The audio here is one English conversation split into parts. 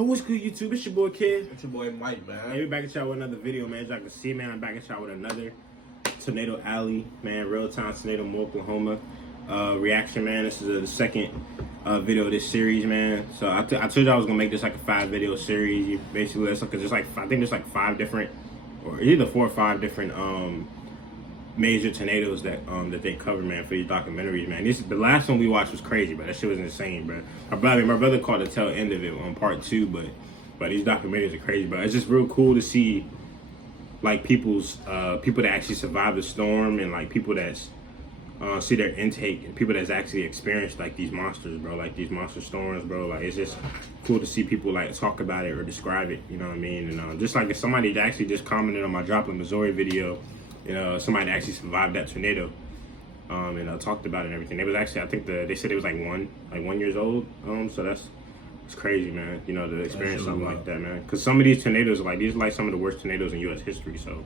Oh, what's good, YouTube? It's your boy Kid. It's your boy Mike, man. Hey, we're back at y'all with another video, man. As y'all can see, man, I'm back at y'all with another Tornado Alley, man. Real-time tornado in Oklahoma reaction, man. This is the second video of this series, man. So I told you I was gonna make this like a 5-video series. Basically, it's like I think there's like 5 different, or either 4 or 5 different major tornadoes that they cover, man, for these documentaries, man. The last one we watched was crazy, but that shit was insane, bro. My brother caught the tail end of it on part 2, but these documentaries are crazy, bro. It's just real cool to see like people that actually survived the storm, and like people that's see their intake, and people that's actually experienced like these monsters, bro, like these monster storms, bro. Like, it's just cool to see people like talk about it or describe it, you know what I mean? And just like if somebody actually just commented on my Joplin, Missouri video, you know, somebody actually survived that tornado, and talked about it and everything. It was actually, I think they said it was like 1 years old. So it's crazy, man. You know, to experience something like that, man. Because some of these tornadoes, these are like some of the worst tornadoes in U.S. history. So,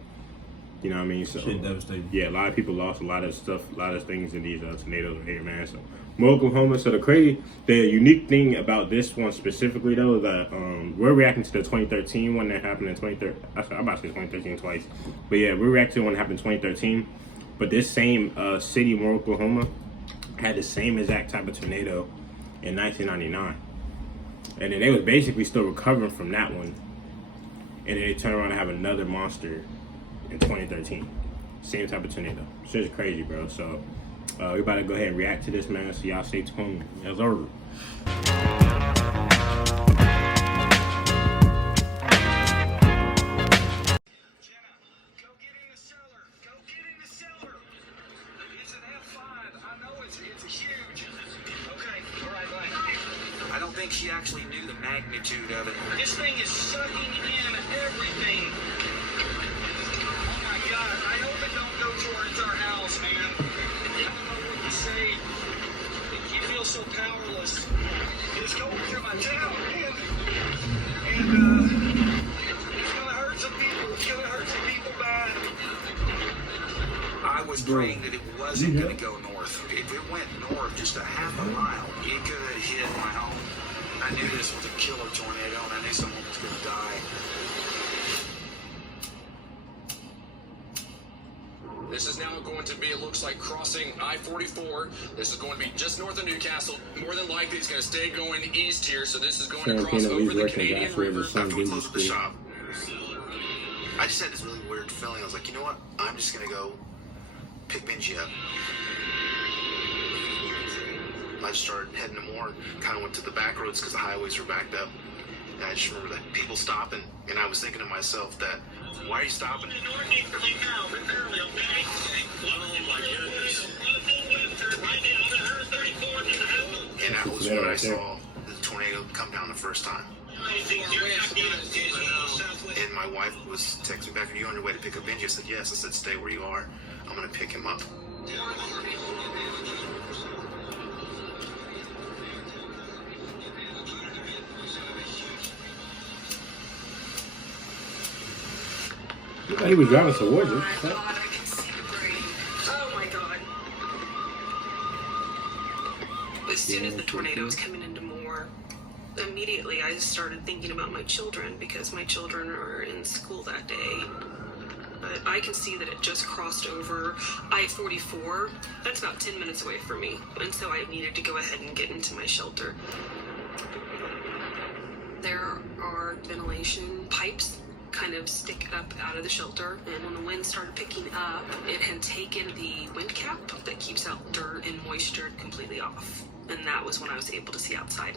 you know what I mean? So shit devastating. Yeah, a lot of people lost a lot of stuff, a lot of things in these tornadoes right here, man. So, Oklahoma. So the unique thing about this one specifically, though, is that we're reacting to the 2013 one that happened in 2013. I'm about to say 2013 twice, but yeah, we're reacting to the one that happened in 2013. But this same city, Moore, Oklahoma, had the same exact type of tornado in 1999, and then they was basically still recovering from that one, and then they turn around and have another monster in 2013, same type of tornado. So it's crazy, bro. So we about to go ahead and react to this, man. So y'all stay tuned. Yes, sir. I don't think she actually knew the magnitude of it. This thing is sucking in everything. Oh my God, I hope it don't go towards our house, man. I don't know what to say. You feel so powerless. It's going through my town, man. And it's gonna hurt some people. It's gonna hurt some people bad. I was praying that it wasn't gonna go north. If it went north just a half a mile, it could have hit my home. I knew this was a killer tornado, and I knew someone was going to die. This is now going to be, it looks like, crossing I-44. This is going to be just north of Newcastle. More than likely, it's going to stay going east here, so this is going to cross over the Canadian River. After we closed up the shop, I just had this really weird feeling. I was like, you know what? I'm just going to go pick Benji up. I just started heading to Moore, kind of went to the back roads because the highways were backed up. And I just remember that people stopping, and I was thinking to myself that, why are you stopping? And that was when I saw the tornado come down the first time. And my wife was texting me back, are you on your way to pick up Benji? I said, yes. I said, stay where you are. I'm going to pick him up. He was driving towards it. Oh my God, I can see debris. Oh my God. As soon as the tornado was coming into Moore, immediately I started thinking about my children because my children are in school that day. But I can see that it just crossed over I-44. That's about 10 minutes away from me. And so I needed to go ahead and get into my shelter. There are ventilation pipes kind of stick up out of the shelter, and when the wind started picking up, it had taken the wind cap that keeps out dirt and moisture completely off, and that was when I was able to see outside.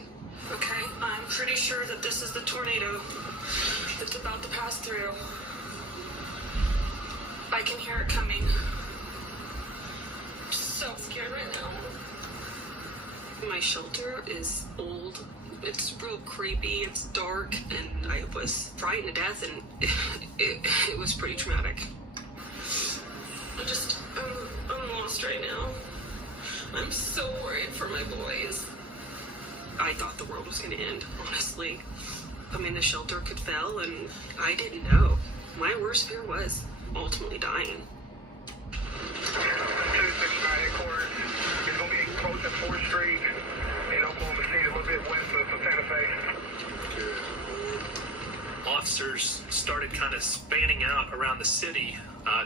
Okay, I'm pretty sure that this is the tornado that's about to pass through. I can hear it coming. I'm so scared right now. My shelter is old. It's real creepy, it's dark, and I was frightened to death, and it was pretty traumatic. I'm lost right now. I'm so worried for my boys. I thought the world was gonna end, honestly. I mean, the shelter could fail, and I didn't know. My worst fear was ultimately dying. 269 headquarters. It's going to be close at 4th Street in Oklahoma City, a little bit west of Santa Fe. officers started kind of spanning out around the city,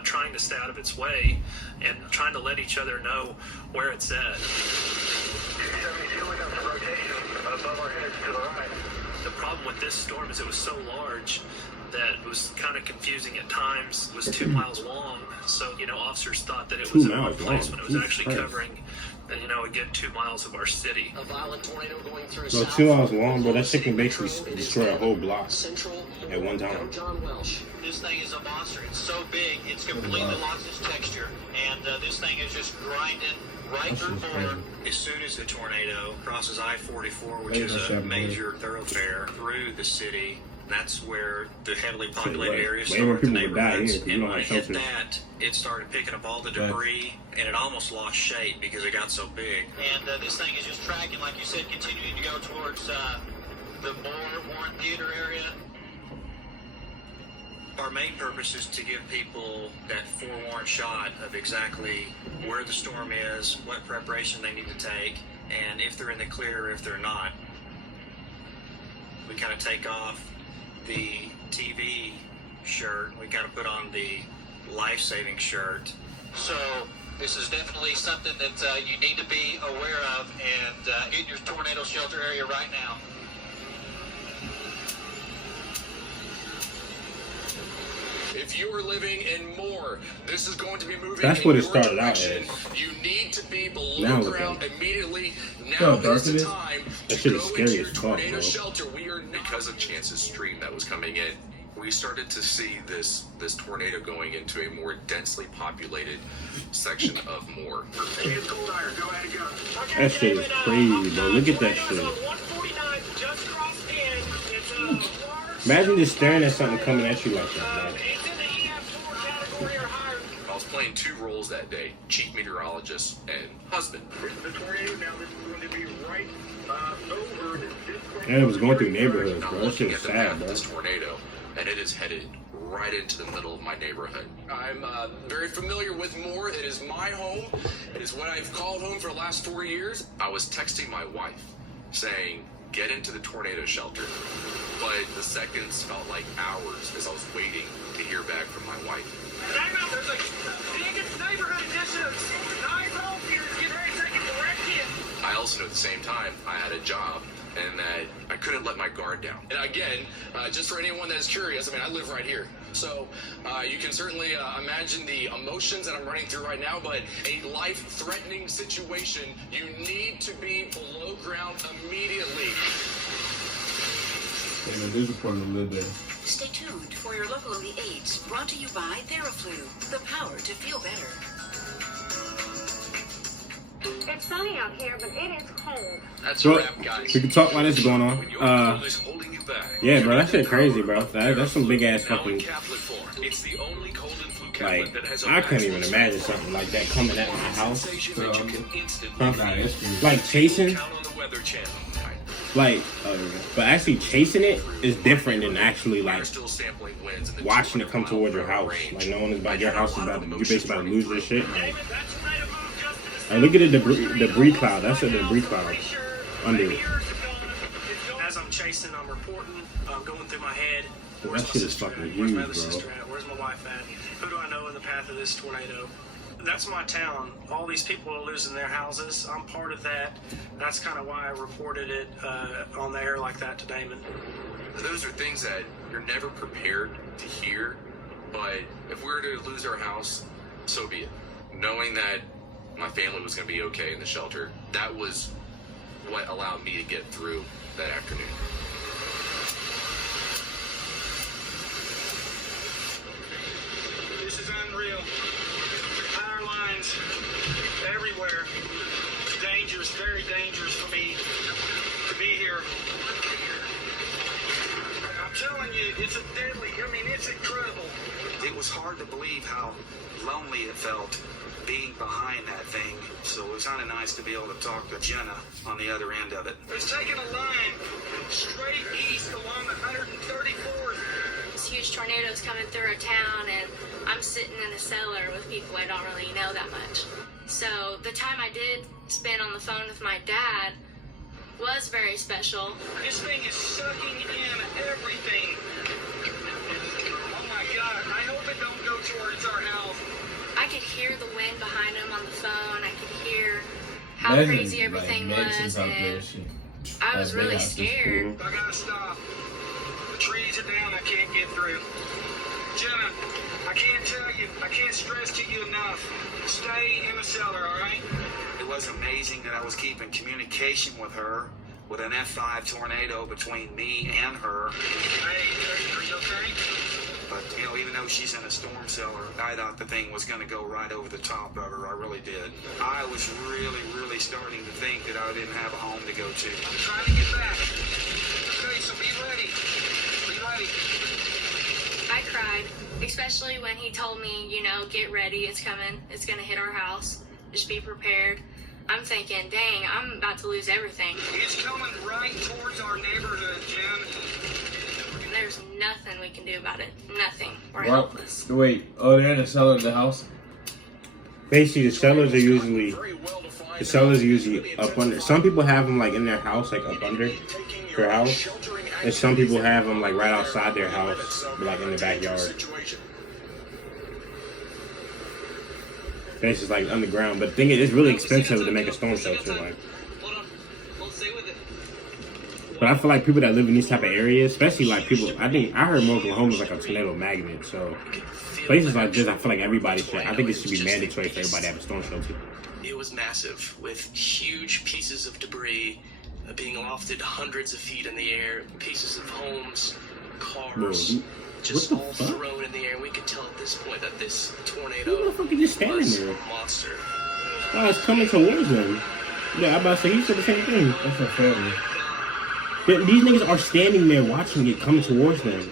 trying to stay out of its way and trying to let each other know where it's at. 72 went up to rotation above our heads to the right. The problem with this storm is it was so large that it was kind of confusing at times. It was 2 miles long, so officers thought that it was in one place when it was actually covering, a good 2 miles of our city. A violent tornado going through Bro, 2 miles long, bro. That shit can basically destroy a whole block Central at one time. John Welsh. This thing is a monster. It's so big, it's completely lost its texture. And this thing is just grinding right through border. As soon as the tornado crosses I-44, which is a major thoroughfare through the city, that's where the heavily populated areas start, the neighborhoods. And when it hit that, it started picking up all the debris, and it almost lost shape because it got so big. And this thing is just tracking, like you said, continuing to go towards the Warren Theater area. Our main purpose is to give people that forewarned shot of exactly where the storm is, what preparation they need to take, and if they're in the clear or if they're not. We kind of take off the TV shirt, we kind of put on the life-saving shirt. So this is definitely something that you need to be aware of and in your tornado shelter area right now. If you are living in Moore, this is going to be moving. That's in what it your started out direction. as. You need to be Now below look ground at it. immediately. how Now dark is it the is? time That to shit go is into scary your as fuck, tornado bro. shelter. We are not, because of Chance's stream that was coming in. We started to see this tornado going into a more densely populated section of Moore. It's cold iron. Go ahead and go. That shit is crazy, bro. Look at that shit. Just crossed in. It's a large. Imagine just staring at something coming at you like that, man. It's in the EF4 category or higher. I was playing 2 roles that day: chief meteorologist and husband. The tornado now, this is going to be right over this. And it was going through neighborhoods, I'm bro. That looking shit at is the path sad, of bro. this tornado, and it is headed right into the middle of my neighborhood. I'm very familiar with Moore. It is my home. It is what I've called home for the last 4 years. I was texting my wife saying, get into the tornado shelter. But the seconds felt like hours as I was waiting to hear back from my wife. Hang on, there's a big neighborhood additions. Nice home here. Get ready to take a direct hit. I also knew at the same time I had a job and that I couldn't let my guard down. And again, just for anyone that is curious, I mean, I live right here. So you can certainly imagine the emotions that I'm running through right now, but a life-threatening situation, you need to be below ground immediately. And there's a part of the day. Stay tuned for your local Elite 8, brought to you by TheraFlu, the power to feel better. It's sunny out here, but it is cold. That's So, a wrap, guys. we can talk while this is going on. When your cold is holding you back, Yeah, bro, that shit crazy, bro. That's some big ass now in fucking. caplet form. It's the only cold and flu caplet Like, that has a I couldn't even maximum imagine something like that coming at my house. sensation that you can instantly Huh? Nah, it's crazy. Like chasing, count on the Weather Channel. like, but actually chasing it is different than actually We're like still sampling winds in the watching it come 200 towards your mile house. range. Like knowing it's about I your had a house is lot of about to, you emotions basically about to running lose your through. shit. David, that tornado moved just to the And look at the debris cloud. That's a debris cloud under it. As I'm chasing, I'm reporting, going through my head. That Where's my shit is sister fucking at? Where's my huge, other bro. sister at? Where's my wife at? Who do I know in the path of this tornado? That's my town. All these people are losing their houses. I'm part of that. That's kind of why I reported it on the air like that to Damon. Those are things that you're never prepared to hear, but if we were to lose our house, so be it. Knowing that my family was going to be okay in the shelter, that was what allowed me to get through that afternoon. This is unreal. Power lines everywhere. Dangerous, very dangerous for me to be here. I'm telling you, it's a deadly, it's incredible. It was hard to believe how lonely it felt being behind that thing. So it was kind of nice to be able to talk to Jenna on the other end of it. It's taking a line straight east along the 134th. This huge tornado's coming through our town, and I'm sitting in the cellar with people I don't really know that much. So the time I did spend on the phone with my dad was very special. This thing is sucking in everything. hear the wind behind him on the phone. I could hear how crazy everything was, and I was really scared. I gotta stop. The trees are down. I can't get through. Jenna, I can't tell you. I can't stress to you enough. Stay in the cellar, all right? It was amazing that I was keeping communication with her with an F5 tornado between me and her. Hey, are you okay? But, you know, even though she's in a storm cellar, I thought the thing was going to go right over the top of her. I really did. I was really starting to think that I didn't have a home to go to. I'm trying to get back. Okay, so be ready. Be ready. I cried, especially when he told me, you know, get ready, it's coming. It's going to hit our house. Just be prepared. I'm thinking, dang, I'm about to lose everything. It's coming right towards our neighborhood, Jen. And there's nothing we can do about it. Nothing. We're helpless. Wait, oh, they're in the cellar of the house? Basically, the cellars are usually up under. Some people have them like in their house, like up under their house, and some people have them like right outside their house, like in the backyard. It's just like underground, but the thing is, it's really expensive to make a storm shelter. Like, but I feel like people that live in these type of areas, especially like people, I heard Oklahoma is like a tornado magnet, so places like this, I feel like everybody should. I think it should be mandatory for everybody to have a storm shelter. It was massive, with huge pieces of debris being lofted hundreds of feet in the air, pieces of homes, cars, just all thrown in the air. We could tell at this point that this tornado was a monster. Oh, it's coming towards them. Yeah, I'm about to say, he said the same thing. That's a family. These niggas are standing there watching it come towards them.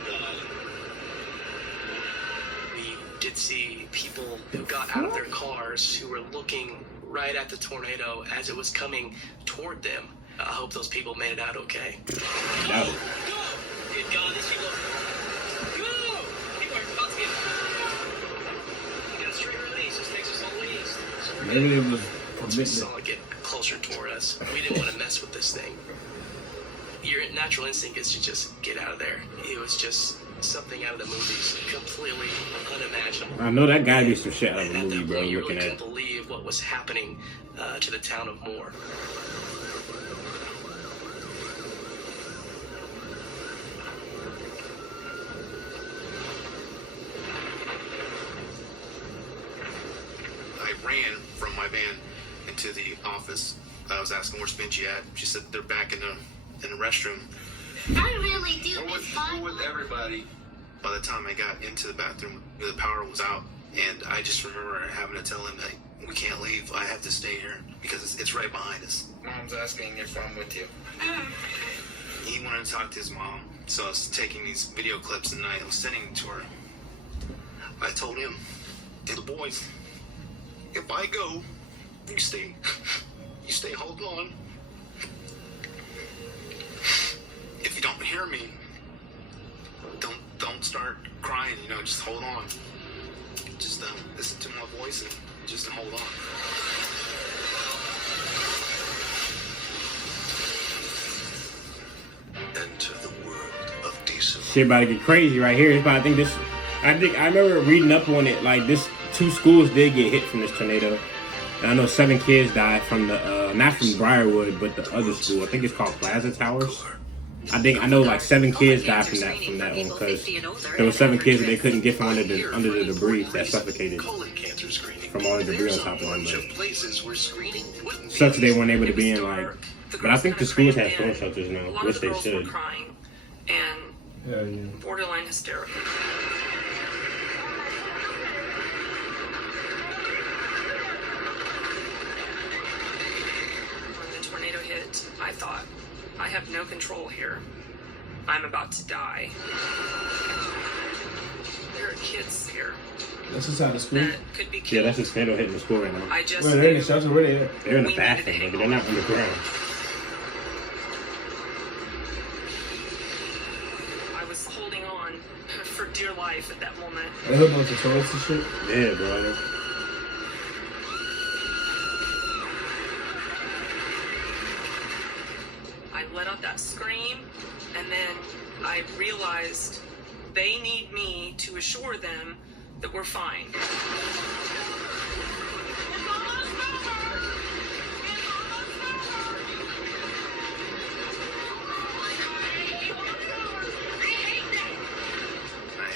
We did see people who got out of their cars who were looking right at the tornado as it was coming toward them. I hope those people made it out okay. No. Good God, these people. Go! People are about to get. We got a straight release. This takes us all east. Maybe it was. Once we saw it get closer toward us, we didn't want to mess with this thing. Your natural instinct is to just get out of there. It was just something out of the movies, completely unimaginable. I know that gotta be some shit out of the movie, bro. You Looking really at couldn't believe what was happening to the town of Moore. I ran from my van into the office. I was asking where's Benji at. She said they're back in the restroom. I really do miss my with everybody. By the time I got into the bathroom, the power was out, and I just remember having to tell him that we can't leave. I have to stay here because it's right behind us. Mom's asking if I'm with you. He wanted to talk to his mom, so I was taking these video clips and I was sending them to her. I told him, "Hey, the boys, if I go, you stay. You stay holding on. If you don't hear me, don't start crying, you know, just hold on. Just listen to my voice and just hold on." Enter the world of decent. shit about to get crazy right here. I remember reading up on it. Like this, 2 schools did get hit from this tornado. And I know 7 kids died from the not from Briarwood, but the other school. I think it's called Plaza Towers. I know like 7 kids died from that one because there were 7 kids that they couldn't get from under the debris that suffocated from all the debris on top of them. But sucks they weren't able to be in like. But I think the schools have storm shelters now, which they should. Crying and borderline hysterical. When the tornado hit, I thought, I have no control here. I'm about to die. There are kids here. That's inside the school? That could be killed. Yeah, that's the tornado hitting the school right now. I just they're in the shelter. Where they at? They're in the bathroom, nigga. They're not underground. I was holding on for dear life at that moment. They hooked on to toilets and shit? Yeah, bro. I let out that scream, and then I realized they need me to assure them that we're fine.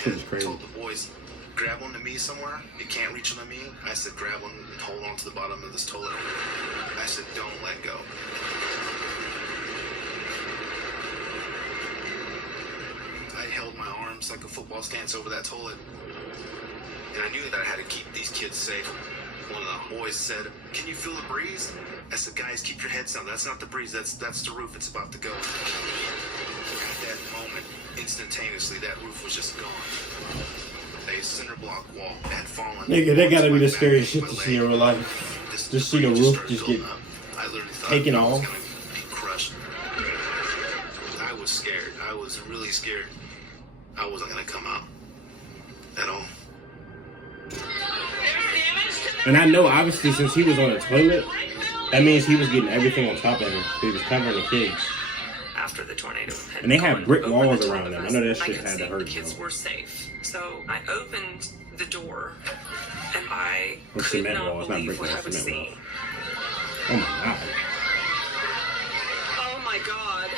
Shit is crazy. told the boys, grab one to me somewhere. You can't reach one to me. I said, grab one and hold on to the bottom of this toilet. I said, don't let go. I held my arms like a football stance over that toilet. And I knew that I had to keep these kids safe. One of the boys said, can you feel the breeze? I said, guys, keep your heads down. That's not the breeze. That's the roof. It's about to go. At that moment, instantaneously, that roof was just gone. A cinder block wall had fallen. Nigga, that gotta be the scariest shit to see in real life. Just see the roof just get taken off. Be crushed. I was scared. I was really scared. I wasn't gonna come out at all. And I know, obviously, since he was on the toilet, that means he was getting everything on top of him. He was covering the kids. After the tornado had And they had gone brick over walls the top around of them. I us, know that shit could had to see hurt, the kids bro. were safe. So I opened the door, and I Or could cement not walls, not believe brick what I walls, was cement seeing. Oh my god. Oh my god.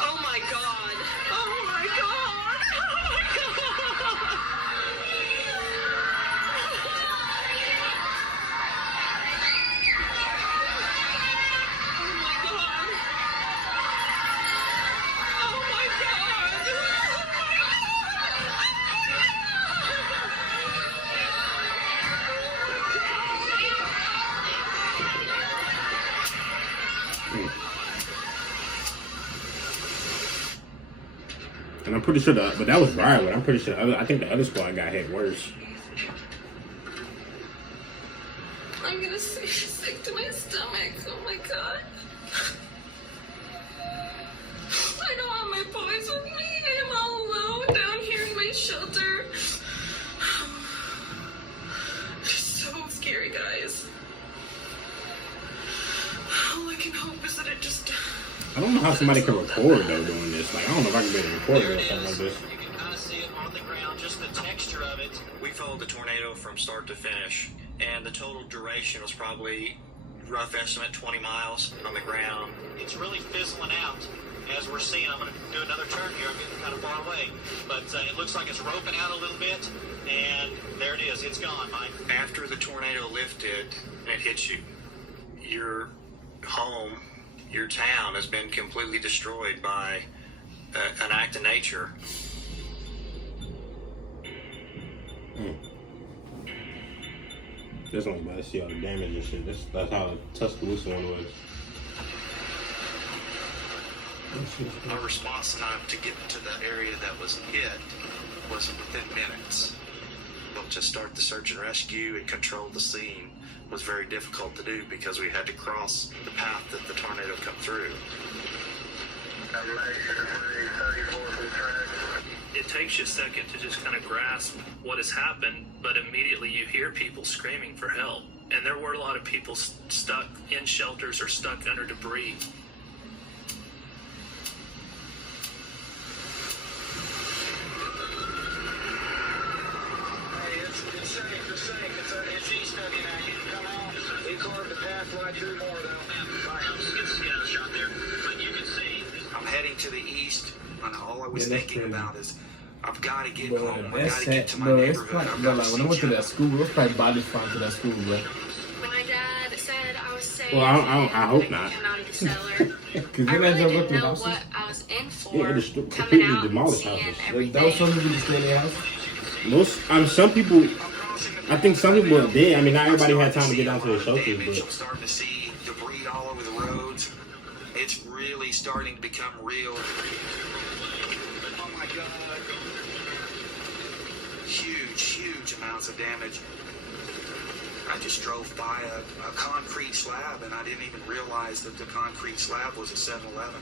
Oh my god. Oh my god. Oh my god. And I'm pretty sure but that was Briarwood. I'm pretty sure, I think the other squad got hit worse. I'm gonna say sick to my stomach. Oh my god. I don't have my boys with me. I am all alone down here in my shelter. It's so scary, guys. All I can hope is that it just... I don't know how somebody can record though doing this. Like, I don't know if I can be able to record it or something like this. You can kind of see it on the ground, just the texture of it. We followed the tornado from start to finish, and the total duration was probably, rough estimate, 20 miles on the ground. It's really fizzling out. As we're seeing, I'm going to do another turn here. I'm getting kind of far away. But it looks like it's roping out a little bit, and there it is. It's gone, Mike. After the tornado lifted and it hit you, your home, your town has been completely destroyed by an act of nature. This one's about to see all the damage and shit. That's how the Tuscaloosa one was. Our response time to get to the area that was hit was within minutes. But to start the search and rescue and control the scene was very difficult to do because we had to cross the path that the tornado come through. It takes you a second to just kind of grasp what has happened, but immediately you hear people screaming for help. And there were a lot of people stuck in shelters or stuck under debris. It's safe. It's east of you now. You can come out. We carved a path right through more, though. Get another shot there. But you can see. I'm heading to the east, and all I was Yeah, that's thinking crazy. about is I've got to get Bro, home. I that's got to get sad. to my Bro, it's neighborhood. probably, I've bro, got like, to when I went to see that school, it was probably body farm to that school, bro. My dad said I was safe. Well, I hope not. Come out of the cellar. Because I then really I didn't looked at know houses. what I was in for. Yeah, just coming completely out and demolished seeing houses. everything. That was something to stay in their house. Some people, I think some people did. I mean, not everybody had time to get down to the shelters, I'm but starting to see debris all over the roads. It's really starting to become real. Oh my God. Huge amounts of damage. I just drove by a concrete slab and I didn't even realize that the concrete slab was a 7-Eleven.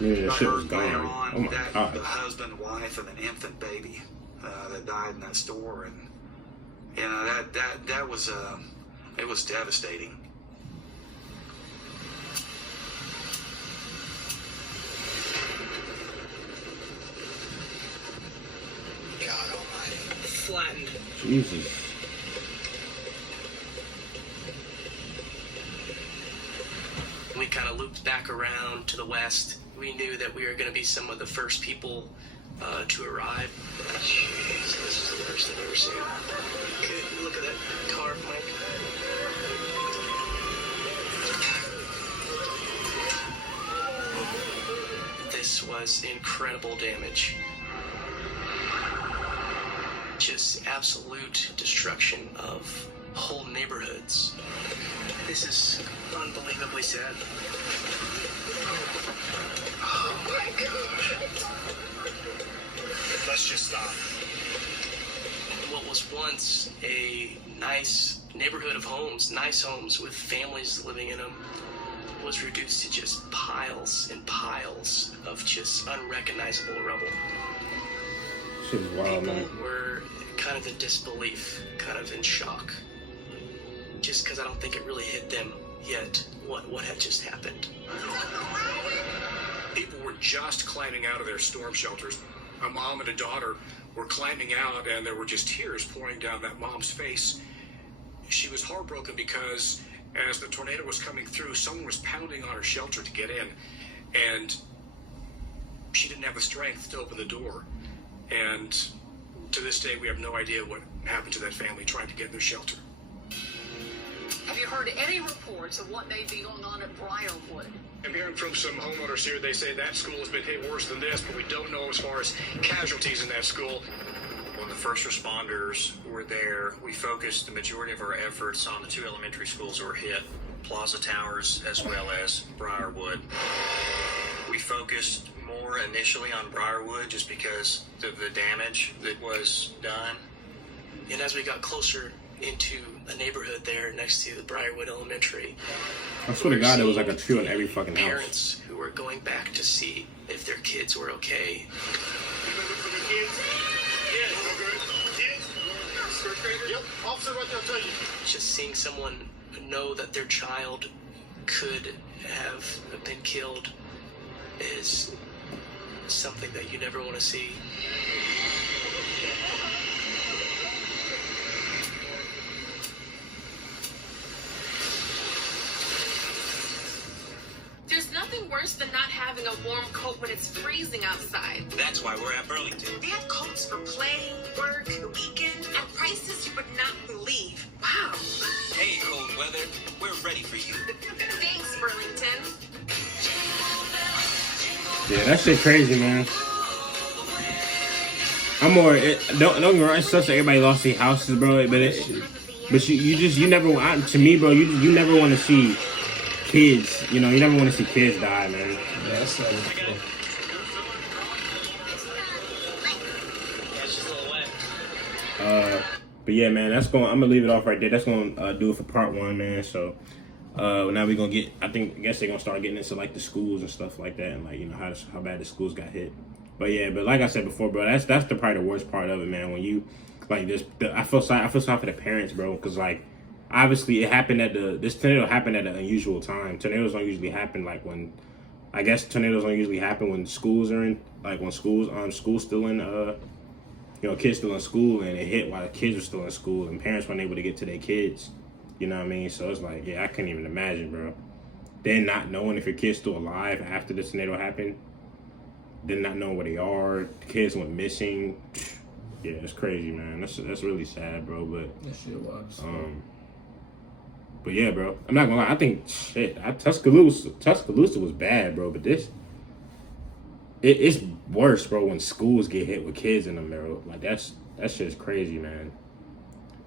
yeah, that I shit was heard later gone. on Oh my that god. the husband, wife, and an infant baby that died in that store, and you know that was it was devastating. God almighty. Flattened. Jesus. We kind of looped back around to the west. We knew that we were going to be some of the first people to arrive. Jeez, this is the worst I've ever seen. Okay, look at that car, Mike. This was incredible damage. Just absolute destruction of whole neighborhoods. This is unbelievably sad. Oh my God. Let's just stop. What was once a nice neighborhood of homes, nice homes with families living in them, was reduced to just piles and piles of just unrecognizable rubble. Shit is wild, man. People were kind of in disbelief, kind of in shock. Just because I don't think it really hit them yet what had just happened. People were just climbing out of their storm shelters. A mom and a daughter were climbing out, and there were just tears pouring down that mom's face. She was heartbroken because as the tornado was coming through, someone was pounding on her shelter to get in, and she didn't have the strength to open the door. And to this day, we have no idea what happened to that family trying to get in their shelter. Have you heard any reports of what may be going on at Briarwood? I'm hearing from some homeowners here. They say that school has been hit worse than this, but we don't know as far as casualties in that school. When the first responders were there, we focused the majority of our efforts on the 2 elementary schools that were hit, Plaza Towers as well as Briarwood. We focused more initially on Briarwood just because of the damage that was done. And as we got closer into a neighborhood there next to the Briarwood Elementary, I swear to God, there was like a tree on every fucking house. Parents who were going back to see if their kids were okay. Yep, officer right there, I'll tell you. Just seeing someone know that their child could have been killed is something that you never want to see. There's nothing worse than not having a warm coat when it's freezing outside. That's why we're at Burlington. They have coats for play, work, the weekend, at prices you would not believe. Wow. Hey, cold weather, we're ready for you. Thanks, Burlington. Yeah, that shit crazy, man. I'm more. Don't get me wrong. It sucks that everybody lost their houses, bro. But you never. To me, bro, you never want to see kids. You know, you never want to see kids die, man. Yeah, that's cool. But yeah, man, I'm gonna leave it off right there. That's gonna do it for part 1, man. So now we're gonna I guess they're gonna start getting into like the schools and stuff like that, and like, you know, how bad the schools got hit. But yeah, but like I said before, bro, that's probably the worst part of it, man. When you like this, I feel sorry for the parents, bro, because like obviously it happened this tornado happened at an unusual time. Tornadoes don't usually happen like when, I guess tornadoes don't usually happen when schools are in, like when schools still in you know, kids still in school, and it hit while the kids were still in school, and parents weren't able to get to their kids. You know what I mean? So it's like, yeah, I couldn't even imagine, bro. Then not knowing if your kid's still alive after the tornado happened. Then not knowing where they are. The kids went missing. Yeah, it's crazy, man. That's really sad, bro. But that shit was. But yeah, bro. I'm not gonna lie. I think Tuscaloosa was bad, bro. But this. It's worse, bro, when schools get hit with kids in them, bro. Like, that shit's crazy, man.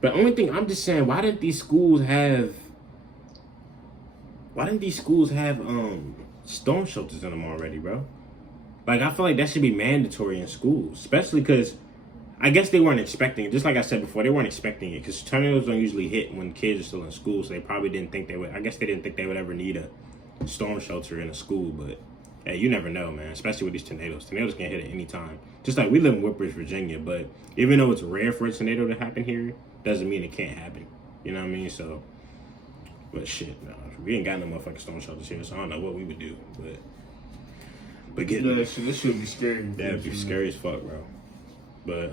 But only thing, I'm just saying, why didn't these schools have storm shelters in them already, bro? Like, I feel like that should be mandatory in schools, especially because I guess they weren't expecting it. Just like I said before, they weren't expecting it because tornadoes don't usually hit when kids are still in school, so they probably didn't think they would. I guess they didn't think they would ever need a storm shelter in a school, but hey, you never know, man, especially with these tornadoes. Tornadoes can hit at any time. Just like we live in Woodbridge, Virginia, but even though it's rare for a tornado to happen here, doesn't mean it can't happen. You know what I mean? So, but shit, no, we ain't got no motherfucking storm shelters here, so I don't know what we would do. But get this should be scary. Yeah, it'd be scary as fuck, bro. But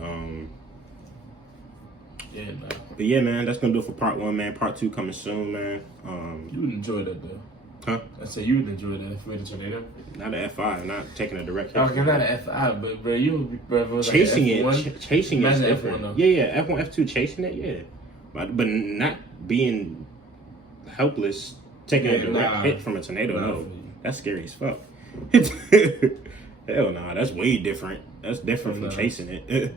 yeah, But yeah, man, that's gonna do it for part 1, man. Part 2 coming soon, man. You would enjoy that though. Huh? I said you would enjoy that with a tornado. Not an F5, not taking a direct hit. Okay, not an F5, but bro, you bro, like chasing F1, it, chasing it. F1 Yeah, F1, F2, chasing it, yeah. But not being helpless, taking a direct hit from a tornado. No, that's scary as fuck. Hell nah, that's way different. That's different from chasing it.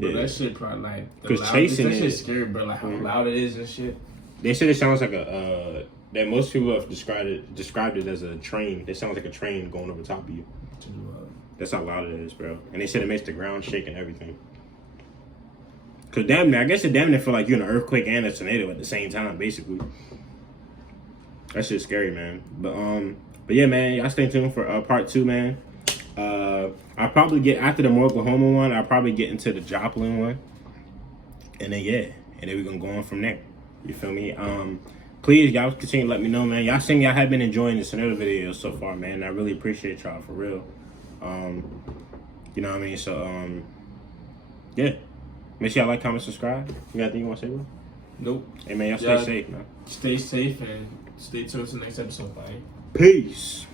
But that shit probably like because chasing that it, shit's scary, bro. Like how loud it is and shit. They said it sounds like that most people have described it as a train. It sounds like a train going over top of you. That's how loud it is, bro. And they said it makes the ground shake and everything. Cause damn near, I guess it damn near feel like you're in an earthquake and a tornado at the same time, basically. That shit's scary, man. But yeah, man, y'all stay tuned for part 2, man. I'll probably get after the Moore, Oklahoma one. I'll probably get into the Joplin one, and then we're gonna go on from there. You feel me? Please, y'all continue to let me know, man. Y'all saying y'all have been enjoying the tornado videos so far, man. I really appreciate y'all for real. You know what I mean? So yeah. Make sure y'all like, comment, subscribe. You got anything you want to say, bro? Nope. Hey man, y'all stay safe, man. Stay safe and stay tuned to the next episode, bye. Peace.